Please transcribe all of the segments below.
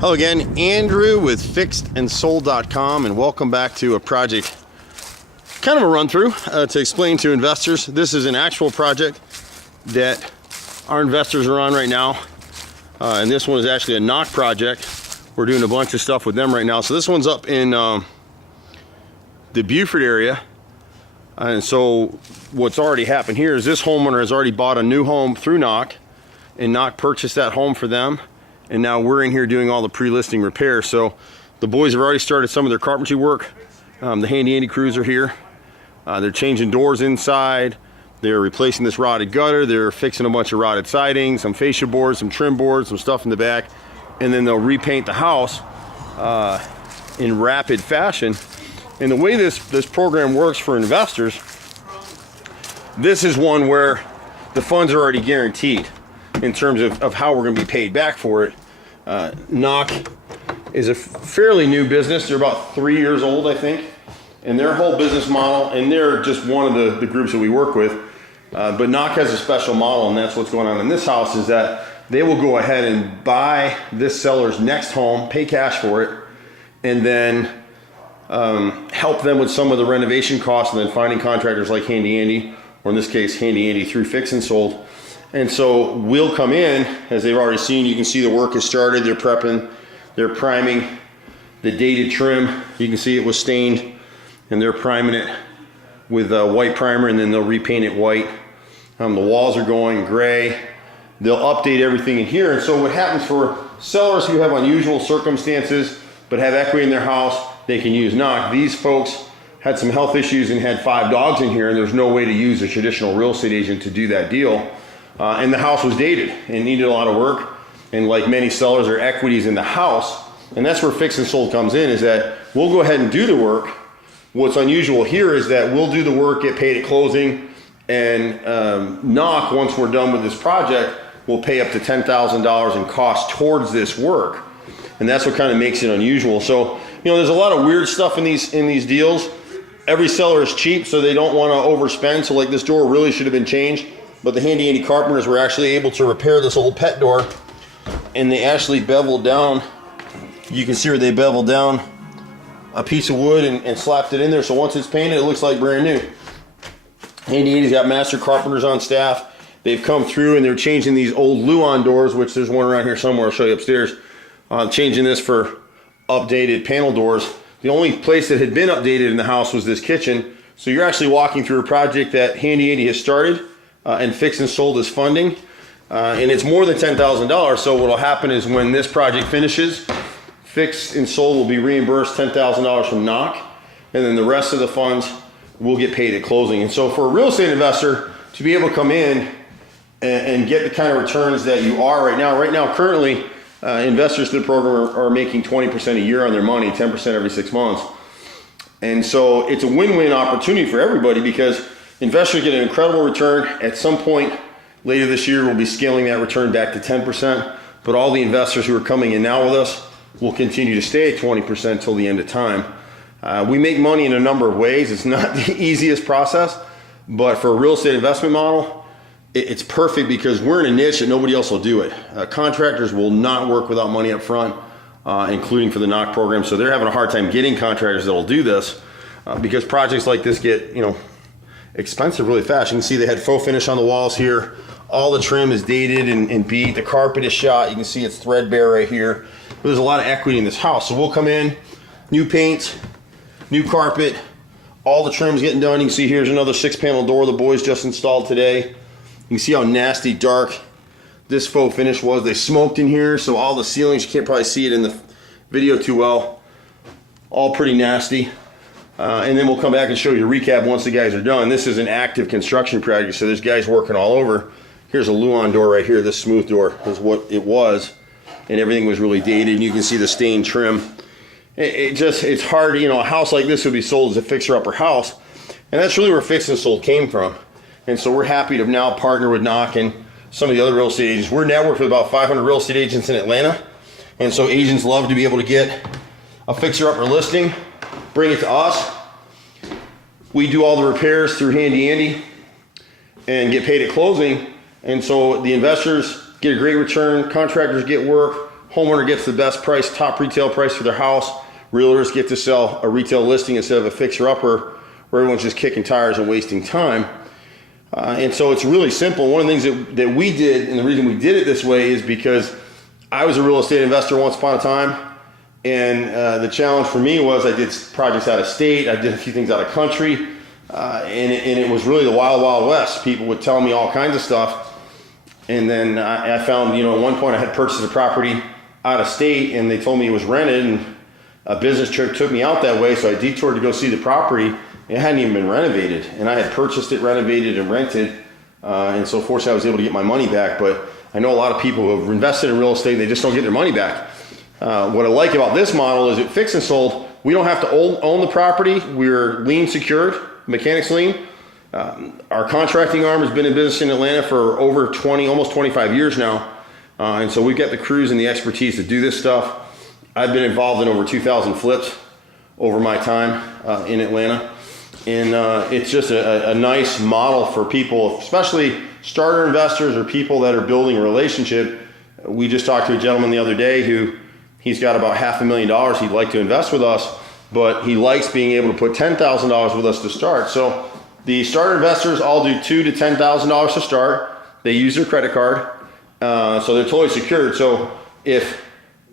Hello again, Andrew with fixedandsold.com, and welcome back to a project, kind of a run through to explain to investors. This is an actual project that our investors are on right now, and this one is actually a knock project. We're doing a bunch of stuff with them right now. So this one's up in the Buford area, and so what's already happened here is this homeowner has already bought a new home through knock, and knock purchased that home for them. And now we're in here doing all the pre-listing repairs. So the boys have already started some of their carpentry work. The Handy Andy crews are here. They're changing doors inside. They're replacing this rotted gutter. They're fixing a bunch of rotted siding, some fascia boards, some trim boards, some stuff in the back. And then they'll repaint the house in rapid fashion. And the way this program works for investors, this is one where the funds are already guaranteed in terms of how we're going to be paid back for it. Knock is a fairly new business. They're about 3 years old, I think, and their whole business model, and they're just one of the groups that we work with, but Knock has a special model, and that's what's going on in this house, is that they will go ahead and buy this seller's next home, pay cash for it, and then help them with some of the renovation costs, and then finding contractors like Handy Andy, or in this case Handy Andy through Fix and Sold. And so we'll come in, as they've already seen, you can see the work has started. They're prepping, they're priming the dated trim. You can see it was stained, and they're priming it with white primer, and then they'll repaint it white. The walls are going gray. They'll update everything in here. And so what happens for sellers who have unusual circumstances but have equity in their house, they can use Knock. These folks had some health issues and had 5 dogs in here, and there's no way to use a traditional real estate agent to do that deal. And the house was dated and needed a lot of work. And like many sellers, their equities in the house. And that's where Fix and Sold comes in, is that we'll go ahead and do the work. What's unusual here is that we'll do the work, get paid at closing, and Knock, once we're done with this project, will pay up to $10,000 in cost towards this work. And that's what kind of makes it unusual. So, you know, there's a lot of weird stuff in these deals. Every seller is cheap, so they don't want to overspend. So like this door really should have been changed. But the Handy Andy carpenters were actually able to repair this old pet door, and they actually beveled down. You can see where they beveled down a piece of wood and slapped it in there. So once it's painted, it looks like brand new. Handy Andy's got master carpenters on staff. They've come through and they're changing these old Luan doors, which there's one around here somewhere. I'll show you upstairs. Changing this for updated panel doors. The only place that had been updated in the house was this kitchen. So you're actually walking through a project that Handy Andy has started. And Fix and Sold is funding, and it's more than $10,000. So what will happen is when this project finishes, Fix and Sold will be reimbursed $10,000 from Knock, and then the rest of the funds will get paid at closing. And so for a real estate investor to be able to come in and get the kind of returns that you are right now currently, investors to the program are making 20% a year on their money, 10% every 6 months. And so it's a win-win opportunity for everybody, because investors get an incredible return. At some point later this year, we'll be scaling that return back to 10%. But all the investors who are coming in now with us will continue to stay at 20% till the end of time. We make money in a number of ways. It's not the easiest process, but for a real estate investment model, it's perfect because we're in a niche that nobody else will do it. Contractors will not work without money up front, including for the Knock program. So they're having a hard time getting contractors that will do this because projects like this get, expensive really fast. You can see they had faux finish on the walls here. All the trim is dated and beat. The carpet is shot. You can see it's threadbare right here. But there's a lot of equity in this house. So we'll come in, new paint, new carpet, all the trim's getting done. You can see here's another 6-panel door the boys just installed today. You can see how nasty dark this faux finish was. They smoked in here, so all the ceilings, you can't probably see it in the video too well, all pretty nasty. And then we'll come back and show you a recap once the guys are done. This is an active construction project, so there's guys working all over. Here's a Luan door right here. This smooth door is what it was, and everything was really dated. And you can see the stained trim. It's hard, a house like this would be sold as a fixer-upper house, and that's really where Fix and Sold came from. And so we're happy to now partner with Knock and some of the other real estate agents. We're networked with about 500 real estate agents in Atlanta, and so agents love to be able to get a fixer-upper listing, bring it to us. We do all the repairs through Handy Andy and get paid at closing. And so the investors get a great return, contractors get work, Homeowner gets the best price, top retail price for their house. Realtors get to sell a retail listing instead of a fixer-upper where everyone's just kicking tires and wasting time. And so it's really simple. One of the things that we did, and the reason we did it this way, is because I was a real estate investor once upon a time. And the challenge for me was I did projects out of state. I did a few things out of country. And it was really the wild, wild west. People would tell me all kinds of stuff. And then I found, you know, at one point I had purchased a property out of state and they told me it was rented, and a business trip took me out that way. So I detoured to go see the property. It hadn't even been renovated. And I had purchased it, renovated, and rented. And so fortunately I was able to get my money back. But I know a lot of people who have invested in real estate and they just don't get their money back. What I like about this model is it fixed and sold. We don't have to own the property. We're lien secured, mechanics lien. Our contracting arm has been in business in Atlanta for over 20, almost 25 years now. And so we've got the crews and the expertise to do this stuff. I've been involved in over 2,000 flips over my time in Atlanta. And it's just a nice model for people, especially starter investors or people that are building a relationship. We just talked to a gentleman the other day who he's got about $500,000 he'd like to invest with us, but he likes being able to put $10,000 with us to start. So the starter investors all do $2,000 to $10,000 to start. They use their credit card, so they're totally secured. So if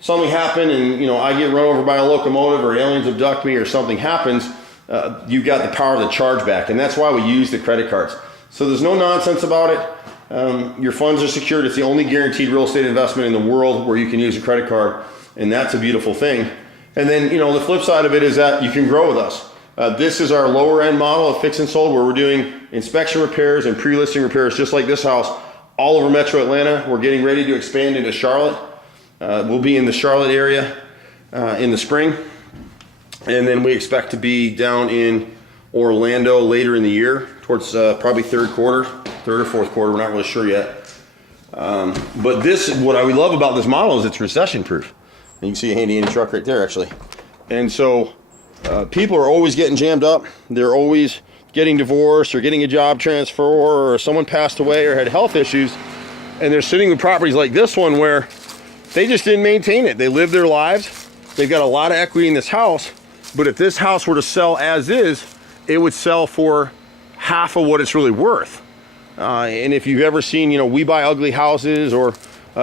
something happened and, you know, I get run over by a locomotive or aliens abduct me or something happens, you've got the power of the chargeback, and that's why we use the credit cards. So there's no nonsense about it. Your funds are secured. It's the only guaranteed real estate investment in the world where you can use a credit card, and that's a beautiful thing. And then, you know, the flip side of it is that you can grow with us. This is our lower end model of fix and sold, where we're doing inspection repairs and pre-listing repairs just like this house all over Metro Atlanta. We're getting ready to expand into Charlotte. We'll be in the Charlotte area in the spring. And then we expect to be down in Orlando later in the year, towards probably third or fourth quarter. We're not really sure yet. But what we love about this model is it's recession proof. And you can see a handy truck right there, actually. And so people are always getting jammed up. They're always getting divorced or getting a job transfer, or someone passed away or had health issues. And they're sitting with properties like this one where they just didn't maintain it. They lived their lives. They've got a lot of equity in this house. But if this house were to sell as is, it would sell for half of what it's really worth. And if you've ever seen, you know, We Buy Ugly Houses or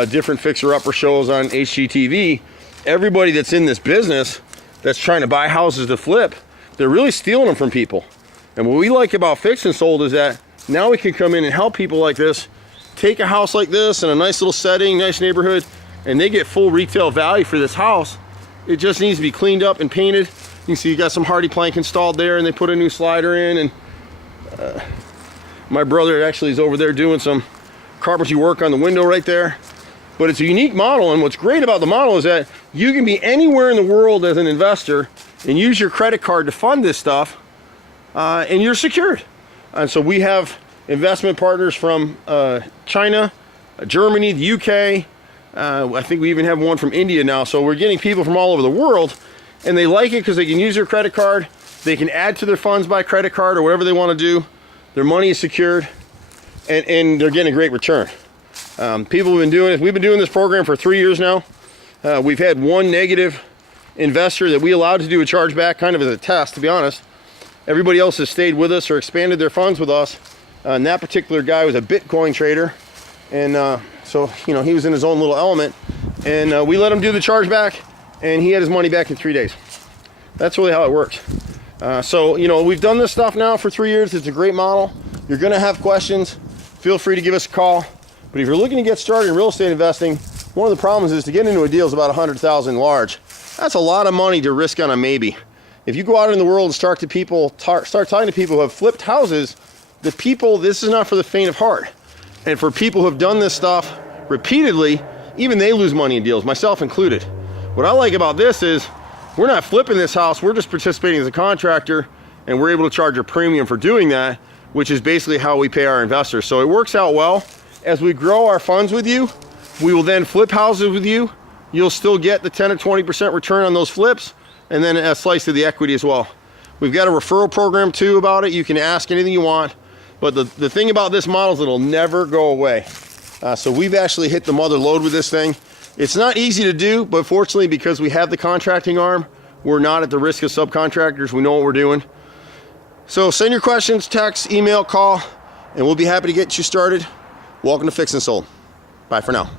different fixer-upper shows on HGTV, everybody that's in this business that's trying to buy houses to flip, they're really stealing them from people. And what we like about Fix and Sold is that now we can come in and help people like this, take a house like this in a nice little setting, nice neighborhood, and they get full retail value for this house. It just needs to be cleaned up and painted. You can see you got some hardy plank installed there, and they put a new slider in, and my brother actually is over there doing some carpentry work on the window right there. But it's a unique model, and what's great about the model is that you can be anywhere in the world as an investor and use your credit card to fund this stuff, and you're secured. And so we have investment partners from China, Germany, the UK. I think we even have one from India now. So we're getting people from all over the world, and they like it because they can use their credit card. They can add to their funds by credit card or whatever they want to do. Their money is secured, and they're getting a great return. People have been doing it. We've been doing this program for 3 years now. We've had one negative investor that we allowed to do a chargeback, kind of as a test, to be honest. Everybody else has stayed with us or expanded their funds with us. And that particular guy was a Bitcoin trader. And so, you know, he was in his own little element. And we let him do the chargeback, and he had his money back in 3 days. That's really how it works. So, you know, we've done this stuff now for 3 years. It's a great model. You're going to have questions. Feel free to give us a call. But if you're looking to get started in real estate investing, one of the problems is to get into a deal is about $100,000 large. That's a lot of money to risk on a maybe. If you go out in the world and start talking to people who have flipped houses, this is not for the faint of heart. And for people who have done this stuff repeatedly, even they lose money in deals, myself included. What I like about this is we're not flipping this house, we're just participating as a contractor, and we're able to charge a premium for doing that, which is basically how we pay our investors. So it works out well. As we grow our funds with you, we will then flip houses with you. You'll still get the 10 or 20% return on those flips, and then a slice of the equity as well. We've got a referral program too about it. You can ask anything you want, but the thing about this model is it'll never go away. So we've actually hit the mother load with this thing. It's not easy to do, but fortunately, because we have the contracting arm, we're not at the risk of subcontractors. We know what we're doing. So send your questions, text, email, call, and we'll be happy to get you started. Welcome to Fixed and Sold. Bye for now.